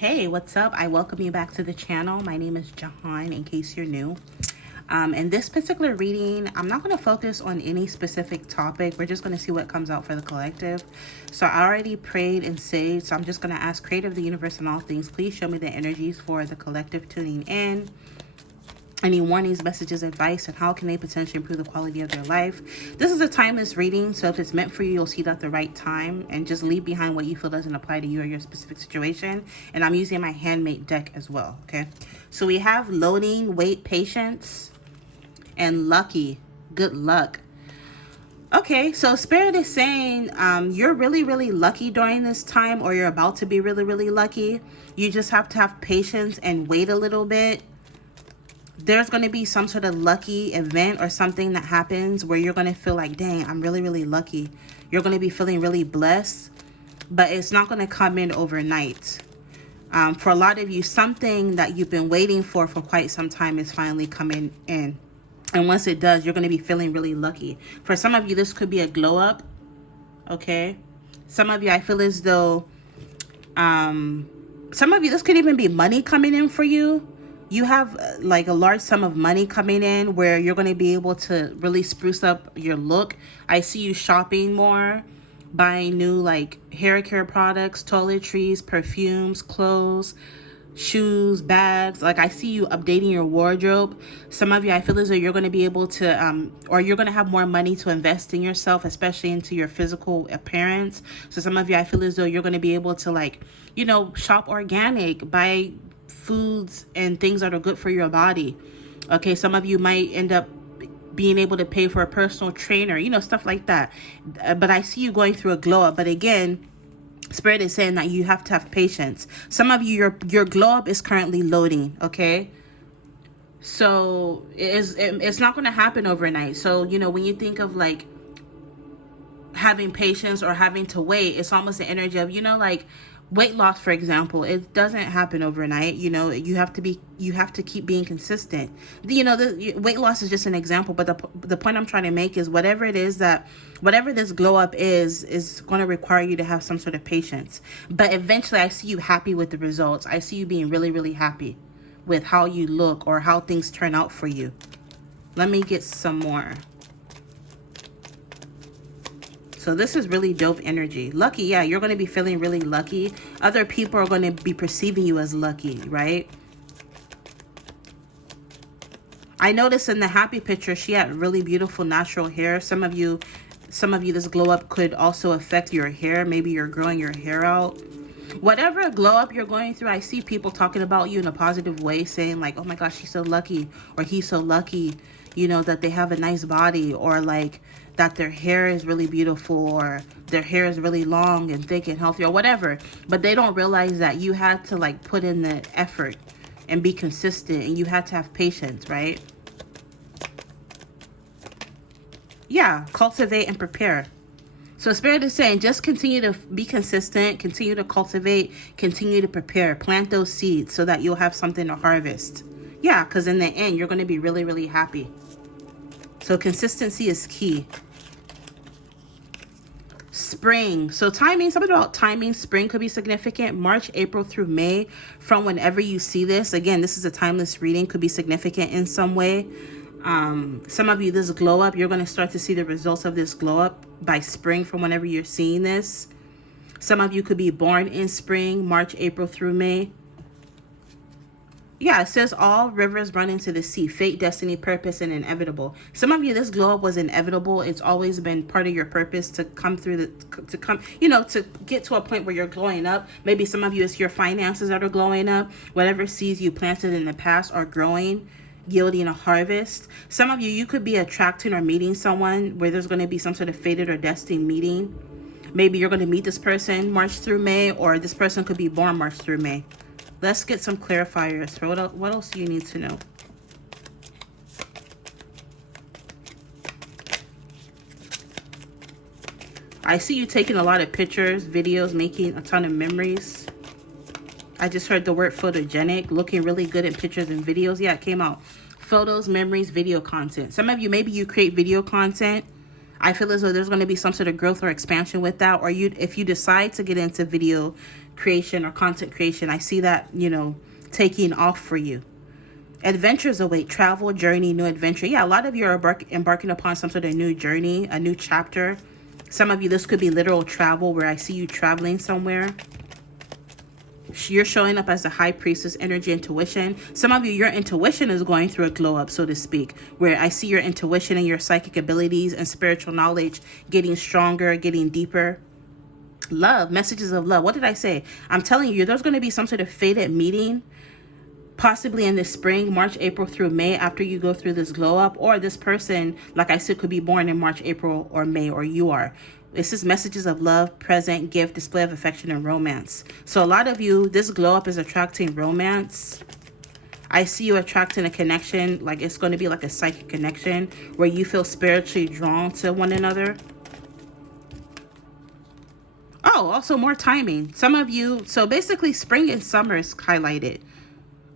Hey, what's up? I welcome you back to the channel. My name is Jehan, in case you're new. In this particular reading, I'm not going to focus on any specific topic. We're just going to see what comes out for the collective. So I already prayed and saved, so I'm just going to ask Creator of the universe and all things, please show me the energies for the collective tuning in. Any warnings, messages, advice, and how can they potentially improve the quality of their life? This is a timeless reading, so if it's meant for you, you'll see it at the right time, and just leave behind what you feel doesn't apply to you or your specific situation. And I'm using my handmade deck as well, okay? So we have loading, wait, patience, and lucky, good luck. Okay, so Spirit is saying you're really, really lucky during this time, or you're about to be really, really lucky. You just have to have patience and wait a little bit. There's going to be some sort of lucky event or something that happens where you're going to feel like, dang, I'm really, really lucky. You're going to be feeling really blessed, but it's not going to come in overnight. For a lot of you, something that you've been waiting for quite some time is finally coming in. And once it does, you're going to be feeling really lucky. For some of you, this could be a glow up. Okay. Some of you, I feel as though, some of you, this could even be money coming in for you. You have like a large sum of money coming in where you're going to be able to really spruce up your look. I see you shopping more, buying new like hair care products, toiletries, perfumes, clothes, shoes, bags. Like I see you updating your wardrobe. Some of you, I feel as though you're going to be able to or you're going to have more money to invest in yourself, especially into your physical appearance. So some of you, I feel as though you're going to be able to, like, you know, shop organic, buy foods and things that are good for your body. Okay, some of you might end up being able to pay for a personal trainer, you know, stuff like that. But I see you going through a glow up. But again, Spirit is saying that you have to have patience. Some of you, your glow up is currently loading. Okay, so it's not going to happen overnight. So, you know, when you think of like having patience or having to wait, it's almost the energy of, you know, like weight loss, for example. It doesn't happen overnight. You know, you have to keep being consistent. You know, the weight loss is just an example, but the point I'm trying to make is whatever this glow up is going to require you to have some sort of patience. But eventually I see you happy with the results. I see you being really, really happy with how you look or how things turn out for you. Let me get some more. So this is really dope energy. Lucky, yeah, you're going to be feeling really lucky. Other people are going to be perceiving you as lucky, right? I noticed in the happy picture, she had really beautiful natural hair. Some of you, this glow up could also affect your hair. Maybe you're growing your hair out. Whatever glow up you're going through, I see people talking about you in a positive way, saying like, oh my gosh, she's so lucky, or he's so lucky, you know, that they have a nice body, or like that their hair is really beautiful, or their hair is really long and thick and healthy, or whatever. But they don't realize that you had to like put in the effort and be consistent, and you had to have patience, right? Yeah, cultivate and prepare. So Spirit is saying just continue to be consistent, continue to cultivate, continue to prepare, plant those seeds so that you'll have something to harvest. Yeah, because in the end, you're going to be really, really happy. So consistency is key. Spring. So timing, something about timing. Spring could be significant. March, April through May. From whenever you see this, again, this is a timeless reading, could be significant in some way. Some of you, this glow up, you're going to start to see the results of this glow up by spring from whenever you're seeing this. Some of you could be born in spring, March, April through May. Yeah, it says all rivers run into the sea, fate, destiny, purpose, and inevitable. Some of you, this glow up was inevitable. It's always been part of your purpose to come through to get to a point where you're glowing up. Maybe some of you, it's your finances that are glowing up. Whatever seeds you planted in the past are growing, yielding a harvest. Some of you, you could be attracting or meeting someone where there's going to be some sort of fated or destined meeting. Maybe you're going to meet this person March through May, or this person could be born March through May. Let's get some clarifiers. What else do you need to know? I see you taking a lot of pictures, videos, making a ton of memories. I just heard the word photogenic, looking really good in pictures and videos. Yeah, it came out. Photos, memories, video content. Some of you, maybe you create video content. I feel as though there's going to be some sort of growth or expansion with that. Or if you decide to get into video creation or content creation. I see that, taking off for you. Adventures await, travel, journey, new adventure. Yeah, a lot of you are embarking upon some sort of new journey, a new chapter. Some of you, this could be literal travel, where I see you traveling somewhere. You're showing up as the high priestess energy, intuition. Some of you, your intuition is going through a glow up, so to speak, where I see your intuition and your psychic abilities and spiritual knowledge getting stronger, getting deeper. Love, messages of love. What did I say? I'm telling you, there's going to be some sort of fated meeting, possibly in the spring, March, April through May, after you go through this glow up. Or this person, like I said, could be born in March, April, or May, or you are. This is messages of love, present, gift, display of affection, and romance. So a lot of you, this glow up is attracting romance. I see you attracting a connection, like it's going to be like a psychic connection where you feel spiritually drawn to one another. Oh, also more timing. Some of you, so basically spring and summer is highlighted.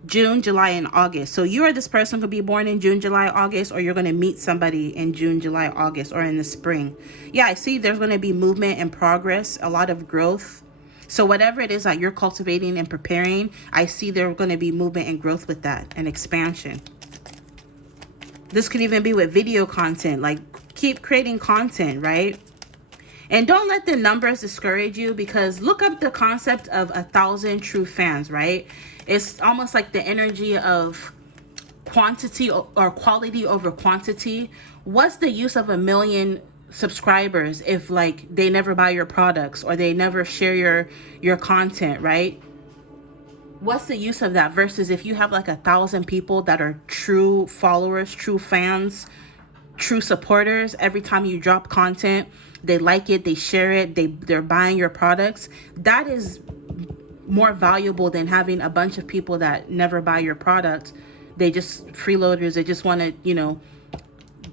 June, July, and August. So you or this person could be born in June, July, August, or you're going to meet somebody in June, July, August, or in the spring. Yeah, I see there's going to be movement and progress, a lot of growth. So whatever it is that you're cultivating and preparing, I see there's going to be movement and growth with that, and expansion. This could even be with video content, like keep creating content, right? And don't let the numbers discourage you, because look up the concept of 1,000 true fans, right? It's almost like the energy of quantity or quality over quantity. What's the use of 1 million subscribers if like they never buy your products or they never share your content, right? What's the use of that versus if you have like 1,000 people that are true followers, true fans, true supporters. Every time you drop content, they like it, they share it, they're buying your products. That is more valuable than having a bunch of people that never buy your product. They just freeloaders. They just want to,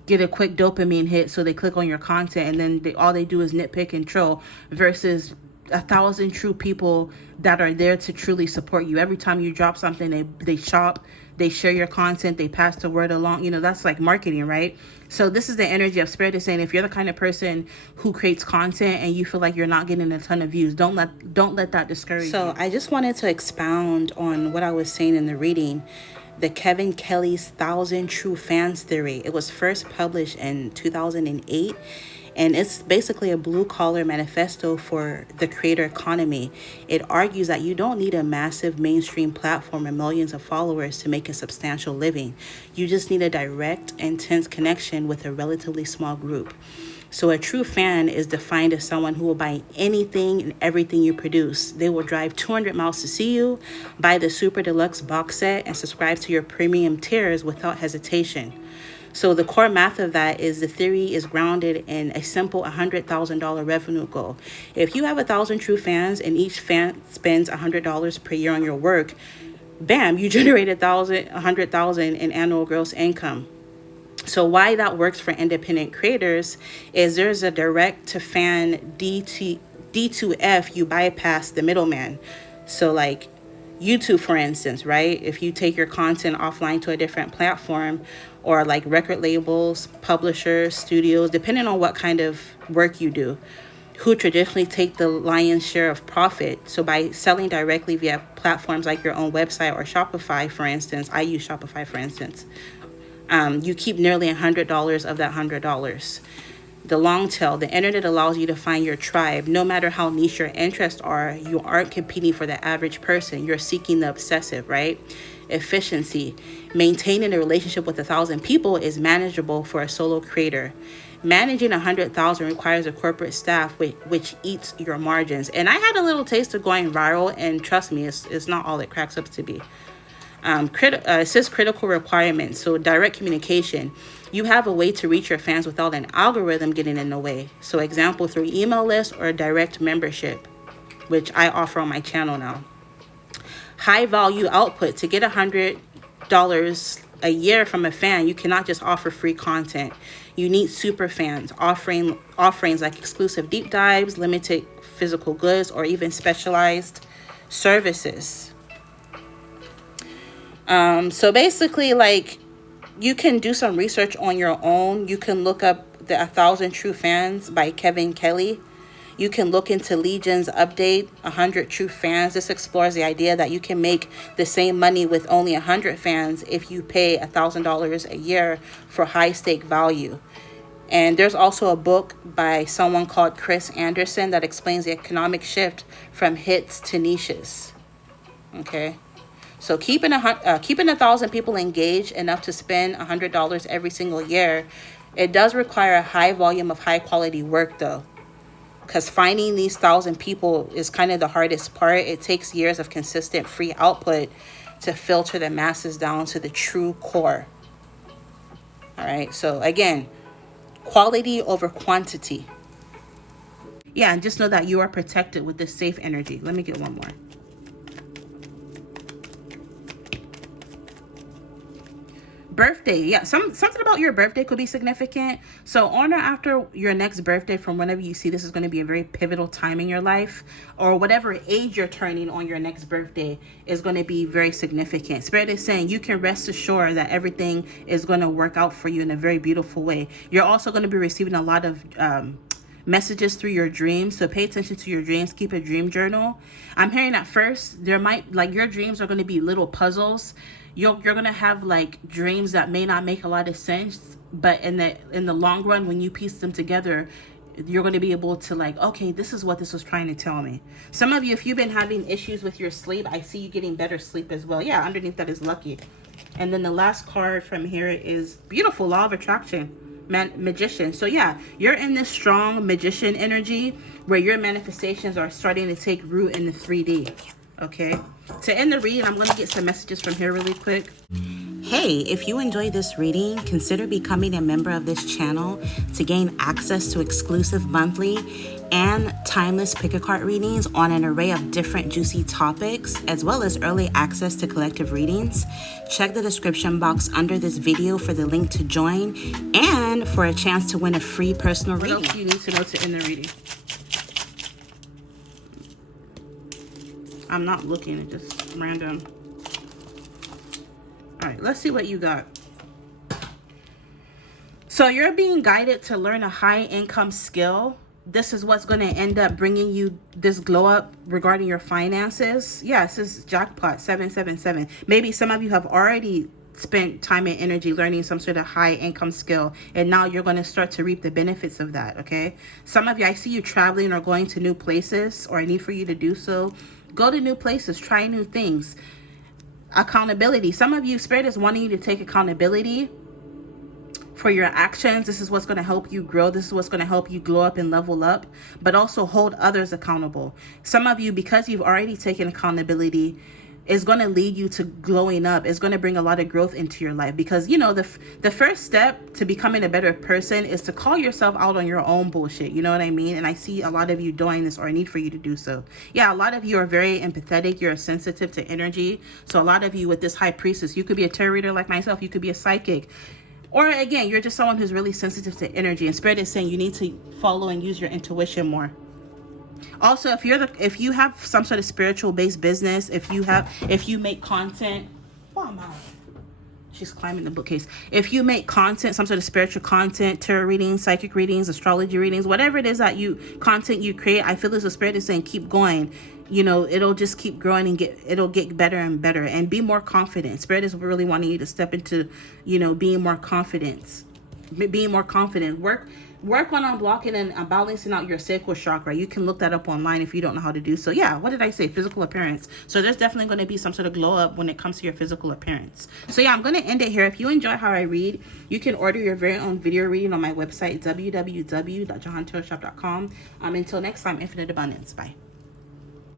get a quick dopamine hit, so they click on your content and then all they do is nitpick and troll, versus 1,000 true people that are there to truly support you. Every time you drop something, they shop, they share your content, they pass the word along. That's like marketing, right? So this is the energy of Spirit is saying, if you're the kind of person who creates content and you feel like you're not getting a ton of views, don't let that discourage you. So I just wanted to expound on what I was saying in the reading. The Kevin Kelly's 1,000 True Fans Theory. It was first published in 2008. And it's basically a blue-collar manifesto for the creator economy. It argues that you don't need a massive mainstream platform and millions of followers to make a substantial living. You just need a direct, intense connection with a relatively small group. So a true fan is defined as someone who will buy anything and everything you produce. They will drive 200 miles to see you, buy the super deluxe box set, and subscribe to your premium tiers without hesitation. So the core math of that is the theory is grounded in a simple $100,000 revenue goal. If you have 1,000 true fans and each fan spends $100 per year on your work, bam, you generate $100,000 in annual gross income. So why that works for independent creators is there's a direct to fan D2F, you bypass the middleman. So like YouTube, for instance, right? If you take your content offline to a different platform, or like record labels, publishers, studios, depending on what kind of work you do, who traditionally take the lion's share of profit. So by selling directly via platforms like your own website or Shopify, for instance, I use Shopify, for instance, you keep nearly $100 of that $100. The long tail, the internet allows you to find your tribe. No matter how niche your interests are, you aren't competing for the average person. You're seeking the obsessive, right? Efficiency. Maintaining a relationship with 1,000 people is manageable for a solo creator. Managing 100,000 requires a corporate staff which eats your margins. And I had a little taste of going viral, and trust me, it's not all it cracks up to be. It says critical requirements. So direct communication. You have a way to reach your fans without an algorithm getting in the way. So example, through email list or direct membership, which I offer on my channel now. High value output. To get $100 a year from a fan, you cannot just offer free content. You need super fans, offerings like exclusive deep dives, limited physical goods, or even specialized services. So basically, like, you can do some research on your own. You can look up the 1,000 True Fans by Kevin Kelly. You can look into Legion's update, 100 True Fans. This explores the idea that you can make the same money with only 100 fans if you pay $1,000 a year for high stake value. And there's also a book by someone called Chris Anderson that explains the economic shift from hits to niches. Okay. So keeping 1,000 people engaged enough to spend $100 every single year, it does require a high volume of high quality work though. Because finding these 1,000 people is kind of the hardest part. It takes years of consistent free output to filter the masses down to the true core. All right. So again, quality over quantity. Yeah, and just know that you are protected with this safe energy. Let me get one more. Birthday. Yeah, something about your birthday could be significant. So on or after your next birthday, from whenever you see this, is going to be a very pivotal time in your life, or whatever age you're turning on your next birthday is going to be very significant. Spirit is saying you can rest assured that everything is going to work out for you in a very beautiful way. You're also going to be receiving a lot of messages through your dreams, so pay attention to your dreams. Keep a dream journal. I'm hearing at first there might, like, your dreams are going to be little puzzles. You're going to have like dreams that may not make a lot of sense, but in the long run, when you piece them together, you're going to be able to, like, okay, this is what this was trying to tell me. Some of you, if you've been having issues with your sleep, I see you getting better sleep as well. Yeah, underneath that is lucky. And then the last card from here is beautiful, law of attraction. Magician. So yeah, you're in this strong magician energy where your manifestations are starting to take root in the 3D. Okay, to end the reading, I'm going to get some messages from here really quick. Hey, if you enjoyed this reading, consider becoming a member of this channel to gain access to exclusive monthly and timeless pick-a-card readings on an array of different juicy topics, as well as early access to collective readings. Check the description box under this video for the link to join and for a chance to win a free personal reading. What else do you need to know to end the reading? I'm not looking, it's just random. All right, let's see what you got. So you're being guided to learn a high income skill. This is what's going to end up bringing you this glow up regarding your finances. Yes, this is jackpot 777. Maybe some of you have already spent time and energy learning some sort of high income skill, and now you're going to start to reap the benefits of that. Okay, some of you, I see you traveling or going to new places, or I need for you to do so. Go to new places, try new things. Accountability. Some of you, Spirit is wanting you to take accountability for your actions. This is what's going to help you grow. This is what's going to help you glow up and level up, but also hold others accountable. Some of you, because you've already taken accountability, is going to lead you to glowing up. It's going to bring a lot of growth into your life, because you know the first step to becoming a better person is to call yourself out on your own bullshit. You know what I mean? And I see a lot of you doing this, or I need for you to do so. Yeah, a lot of you are very empathetic. You're sensitive to energy. So a lot of you with this high priestess, you could be a tarot reader like myself. You could be a psychic. Or again, you're just someone who's really sensitive to energy, and Spirit is saying you need to follow and use your intuition more. Also, if you have some sort of spiritual based business, if you make content, she's climbing the bookcase. If you make content, some sort of spiritual content, tarot readings, psychic readings, astrology readings, whatever it is that content you create, I feel as the Spirit is saying keep going. You know, it'll just keep growing and it'll get better and better, and be more confident. Spirit is really wanting you to step into, you know, being more confident. Work on unblocking and balancing out your sacral chakra. You can look that up online if you don't know how to do so. Yeah, what did I say? Physical appearance. So there's definitely going to be some sort of glow up when it comes to your physical appearance. So yeah, I'm going to end it here. If you enjoy how I read, you can order your very own video reading on my website, www.jehantarotshop.com. Until next time, infinite abundance. Bye.